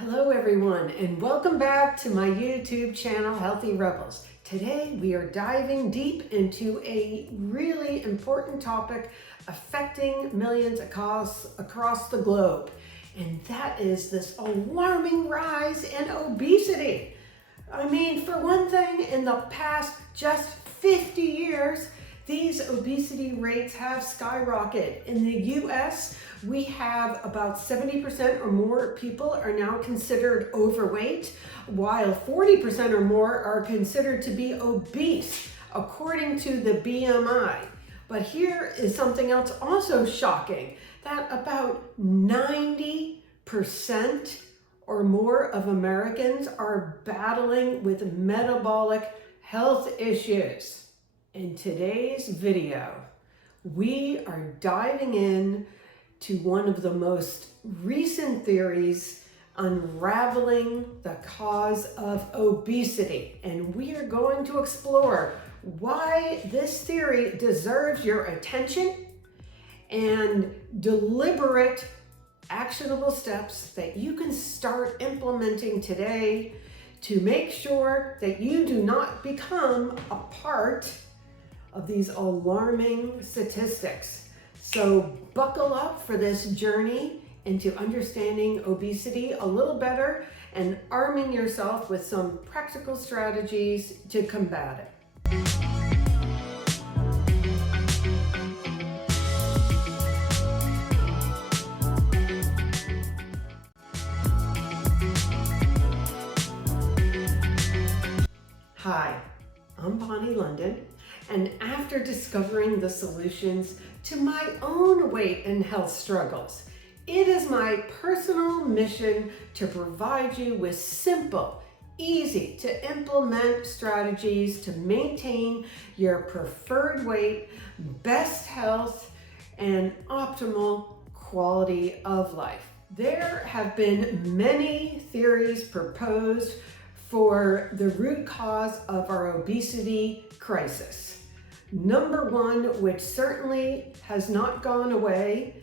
Hello everyone, and welcome back to my YouTube channel, Healthy Rebels. Today we are diving deep into a really important topic affecting millions across the globe. And that is this alarming rise in obesity. I mean, for one thing, in the past just 50 years, these obesity rates have skyrocketed. In the US, we have about 70% or more people are now considered overweight, while 40% or more are considered to be obese, according to the BMI. But here is something else also shocking, that about 90% or more of Americans are battling with metabolic health issues. In today's video, we are diving in to one of the most recent theories unraveling the cause of obesity. And we are going to explore why this theory deserves your attention and deliberate, actionable steps that you can start implementing today to make sure that you do not become a part of these alarming statistics. So buckle up for this journey into understanding obesity a little better and arming yourself with some practical strategies to combat it. Hi, I'm Bonnie London, and after discovering the solutions to my own weight and health struggles, it is my personal mission to provide you with simple, easy to implement strategies to maintain your preferred weight, best health, and optimal quality of life. There have been many theories proposed for the root cause of our obesity crisis. Number one, which certainly has not gone away,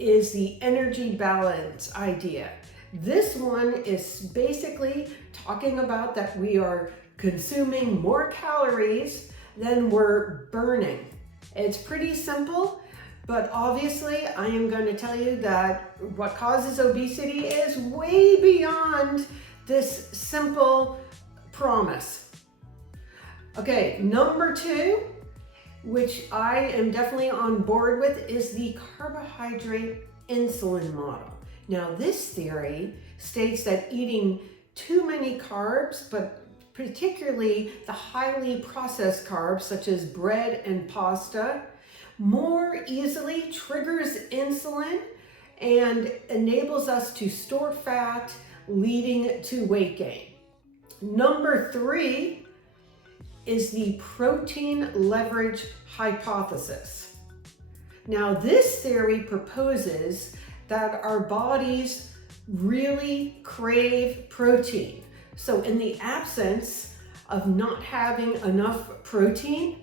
is the energy balance idea. This one is basically talking about that we are consuming more calories than we're burning. It's pretty simple, but obviously I am going to tell you that what causes obesity is way beyond this simple promise. Okay, number two, which I am definitely on board with, is the Carbohydrate-Insulin Model. Now, this theory states that eating too many carbs, but particularly the highly processed carbs such as bread and pasta, more easily triggers insulin and enables us to store fat, leading to weight gain. Number three is the protein leverage hypothesis. Now, this theory proposes that our bodies really crave protein. So in the absence of not having enough protein,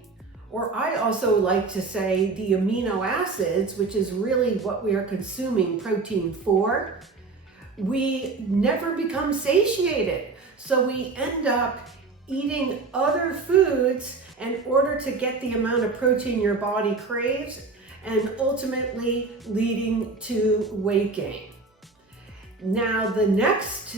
or I also like to say the amino acids, which is really what we are consuming protein for, we never become satiated. So we end up eating other foods in order to get the amount of protein your body craves, and ultimately leading to weight gain. Now, the next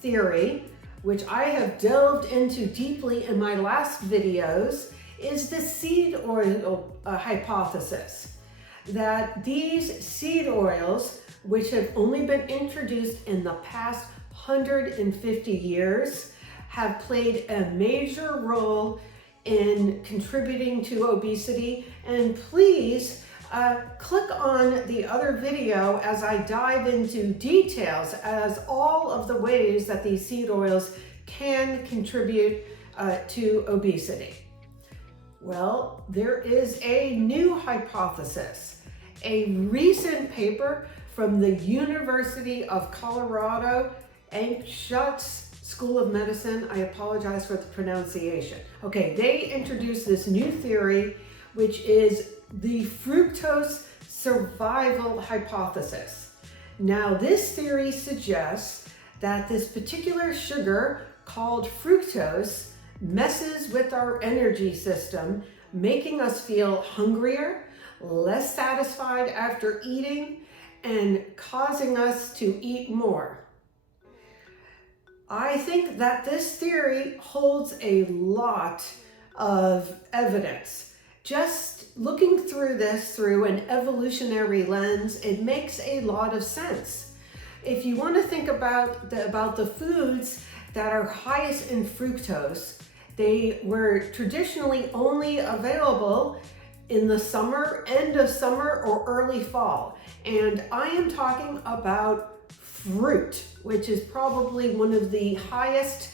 theory, which I have delved into deeply in my last videos, is the seed oil hypothesis. That these seed oils, which have only been introduced in the past 150 years, have played a major role in contributing to obesity. And please click on the other video as I dive into details as all of the ways that these seed oils can contribute to obesity. Well, there is a new hypothesis. A recent paper from the University of Colorado Anschutz School of Medicine, I apologize for the pronunciation. Okay, they introduced this new theory, which is the fructose survival hypothesis. Now, this theory suggests that this particular sugar called fructose messes with our energy system, making us feel hungrier, less satisfied after eating, and causing us to eat more. I think that this theory holds a lot of evidence. Just looking through this through an evolutionary lens, it makes a lot of sense. If you want to think about the foods that are highest in fructose, they were traditionally only available in the summer, end of summer, or early fall. And I am talking about fruit, which is probably one of the highest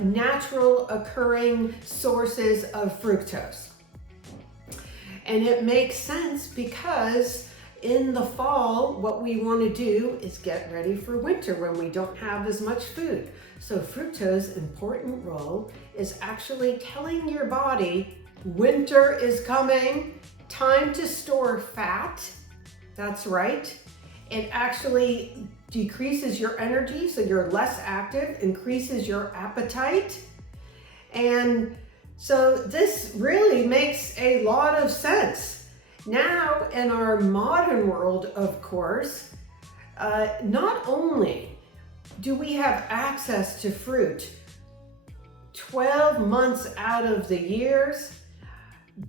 natural occurring sources of fructose. And it makes sense because in the fall, what we want to do is get ready for winter when we don't have as much food. So fructose's important role is actually telling your body, winter is coming, time to store fat. That's right. It actually decreases your energy, so you're less active, increases your appetite. And so this really makes a lot of sense. Now, in our modern world, of course, not only do we have access to fruit 12 months out of the years,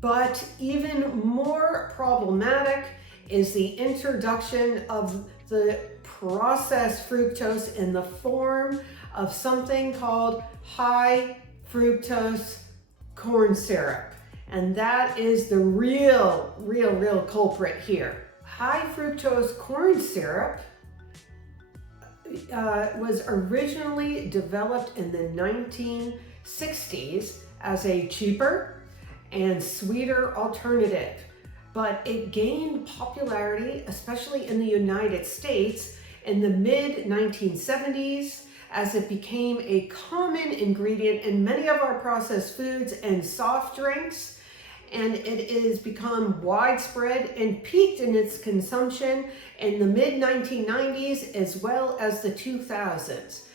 but even more problematic is the introduction of the processed fructose in the form of something called high fructose corn syrup. And that is the real culprit here. High fructose corn syrup was originally developed in the 1960s as a cheaper and sweeter alternative, but it gained popularity, especially in the United States, in the mid-1970s as it became a common ingredient in many of our processed foods and soft drinks, and it has become widespread and peaked in its consumption in the mid-1990s as well as the 2000s.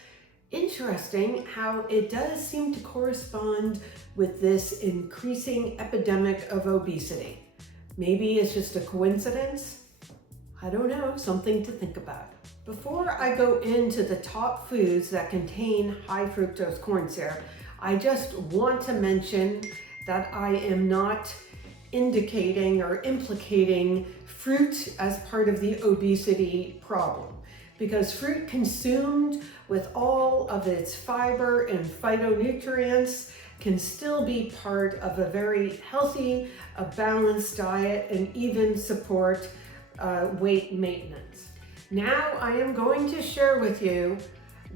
Interesting how it does seem to correspond with this increasing epidemic of obesity. Maybe it's just a coincidence? I don't know, something to think about. Before I go into the top foods that contain high fructose corn syrup, I just want to mention that I am not indicating or implicating fruit as part of the obesity problem, because fruit consumed with all of its fiber and phytonutrients can still be part of a very healthy, a balanced diet and even support weight maintenance. Now I am going to share with you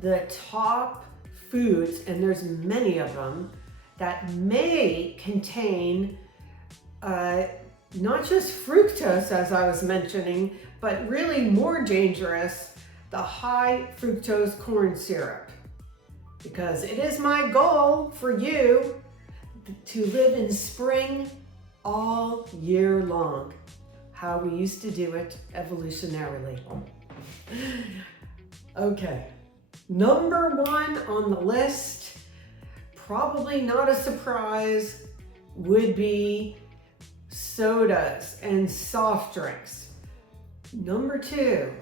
the top foods, and there's many of them, that may contain not just fructose, as I was mentioning, but really more dangerous, the high fructose corn syrup. Because it is my goal for you to live in spring all year long, how we used to do it evolutionarily. Okay, number one on the list, probably not a surprise, would be sodas and soft drinks. Number two,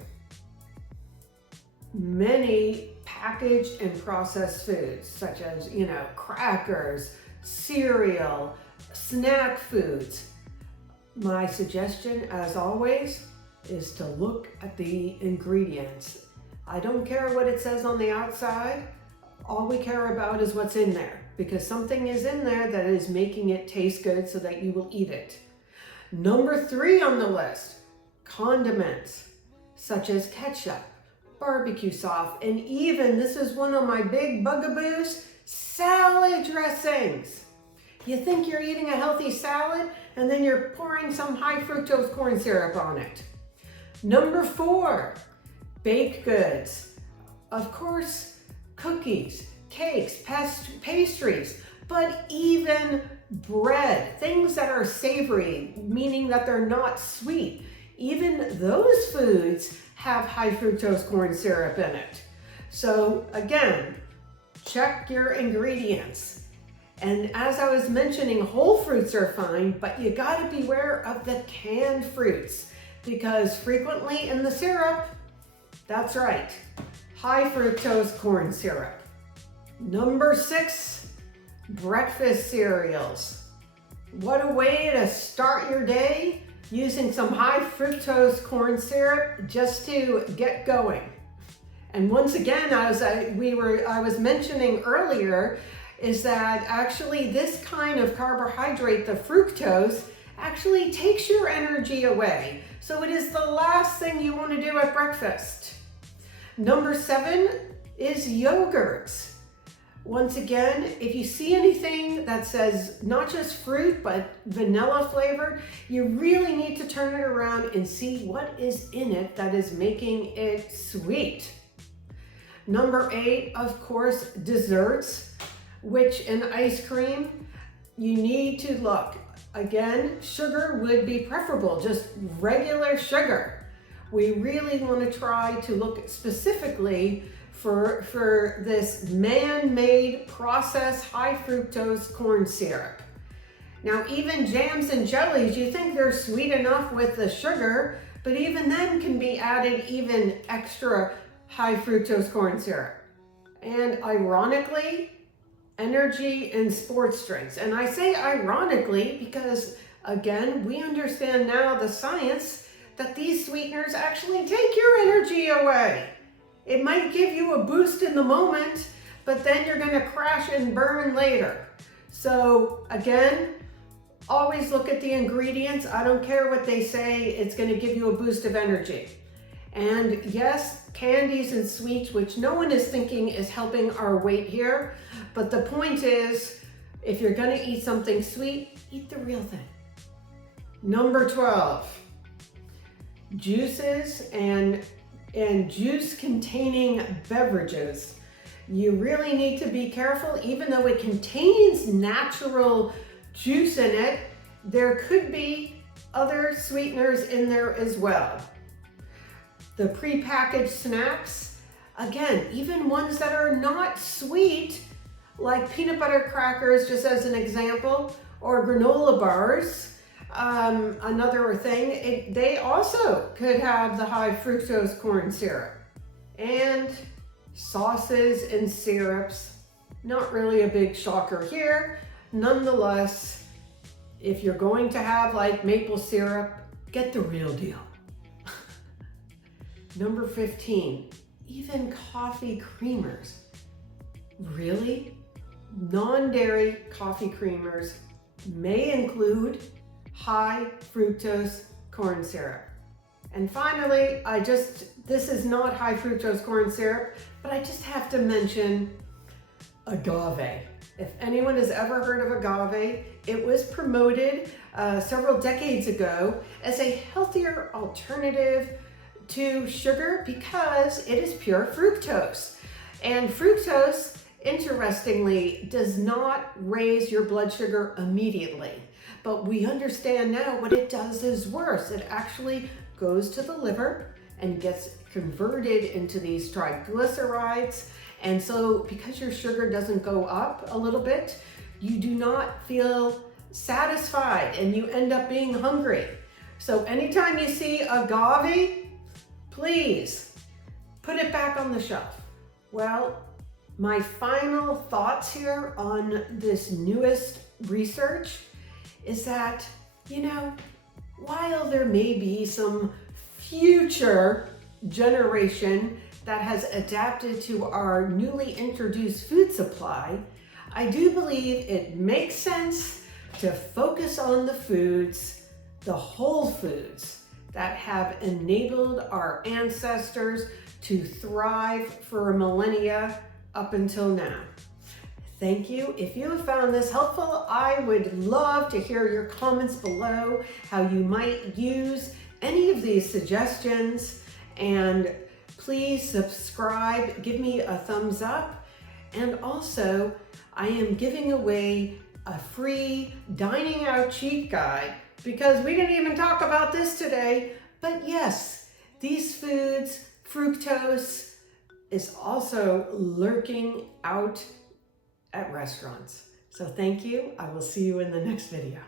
many packaged and processed foods, such as, crackers, cereal, snack foods. My suggestion, as always, is to look at the ingredients. I don't care what it says on the outside. All we care about is what's in there, because something is in there that is making it taste good so that you will eat it. Number three on the list, condiments, such as ketchup, barbecue sauce, and even, this is one of my big bugaboos, salad dressings. You think you're eating a healthy salad, and then you're pouring some high fructose corn syrup on it. Number four, baked goods. Of course, cookies, cakes, pastries, but even bread, things that are savory, meaning that they're not sweet. Even those foods have high fructose corn syrup in it. So again, check your ingredients. And as I was mentioning, whole fruits are fine, but you gotta beware of the canned fruits because frequently in the syrup, that's right, high fructose corn syrup. Number 6, breakfast cereals. What a way to start your day using some high fructose corn syrup just to get going. And once again, as I was mentioning earlier, is that actually this kind of carbohydrate, the fructose, actually takes your energy away. So it is the last thing you want to do at breakfast. Number 7 is yogurts. Once again, if you see anything that says not just fruit, but vanilla flavored, you really need to turn it around and see what is in it that is making it sweet. Number 8, of course, desserts, which in ice cream, you need to look. Again, sugar would be preferable, just regular sugar. We really want to try to look specifically for this man-made processed high fructose corn syrup. Now, even jams and jellies, you think they're sweet enough with the sugar, but even then can be added even extra high fructose corn syrup. And ironically, energy and sports drinks. And I say ironically because, again, we understand now the science that these sweeteners actually take your energy away. It might give you a boost in the moment, but then you're gonna crash and burn later. So again, always look at the ingredients. I don't care what they say, it's gonna give you a boost of energy. And yes, candies and sweets, which no one is thinking is helping our weight here, but the point is, if you're gonna eat something sweet, eat the real thing. Number 12, juices and juice-containing beverages. You really need to be careful. Even though it contains natural juice in it, there could be other sweeteners in there as well. The prepackaged snacks, again, even ones that are not sweet, like peanut butter crackers, just as an example, or granola bars, another thing, they also could have the high fructose corn syrup. And sauces and syrups, not really a big shocker here. Nonetheless, if you're going to have like maple syrup, get the real deal. Number 15, even coffee creamers. Really? Non-dairy coffee creamers may include high fructose corn syrup. And finally, this is not high fructose corn syrup, but I just have to mention agave. If anyone has ever heard of agave, it was promoted several decades ago as a healthier alternative to sugar because it is pure fructose. And fructose, interestingly, does not raise your blood sugar immediately. But we understand now what it does is worse. It actually goes to the liver and gets converted into these triglycerides. And so because your sugar doesn't go up a little bit, you do not feel satisfied and you end up being hungry. So anytime you see agave, please put it back on the shelf. Well, my final thoughts here on this newest research is that, while there may be some future generation that has adapted to our newly introduced food supply, I do believe it makes sense to focus on the foods, the whole foods, that have enabled our ancestors to thrive for millennia up until now. Thank you. If you have found this helpful, I would love to hear your comments below, how you might use any of these suggestions, and please subscribe, give me a thumbs up, and also I am giving away a free dining out cheat guide because we didn't even talk about this today, but yes, these foods, fructose, is also lurking out at restaurants. So thank you. I will see you in the next video.